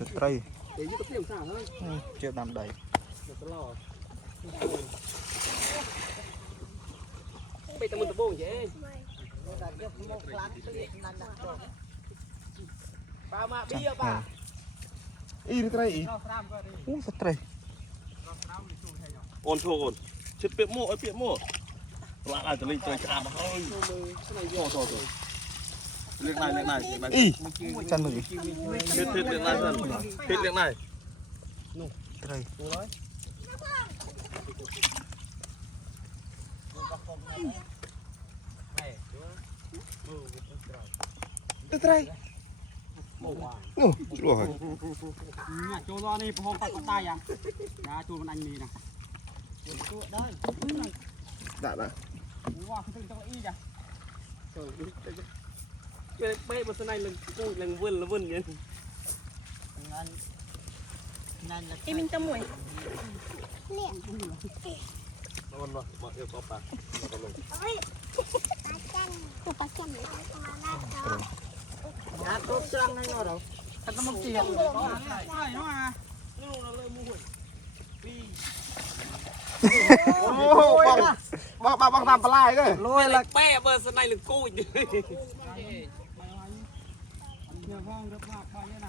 สตรีเจียวดำใดไปตะมุนตะโบงเจ๊ปลามาเบี้ยป่ะอีสตรีสตรีโอนโชว์โอนชิดเปียกโม่ไอเปียกโม่ปลาอาจจะเล่นตัวกระดาษมาเฮ้ยโทษเรียกนายอีจันมือเพชรเรียกนายท่านเพชรเรียกนายสตรีสตรีโอ้ชัวร์โจรนี่พองปัดก็ตายยังนะโจรมันอันนี้นะได้ได้ว่าคือต้องอีจ้ะเจ๊เป๊ะบนสนายลึงกู้ลึงวุ่นยันไอ้มิงตะมวยเนี่ยมันมาเอวก็ปากกูปลาแก้มเลยตัวเสื่องให้หน่อยเราถ้าต้องมันเกี่ยวใช่เนาะนู่นเราเลยมูหุ่นบังตามปลายก็ลอยละแป้เบอร์สไนหรือกู้อีกเดี๋ยวพ่อเริ่มมากไปยังไง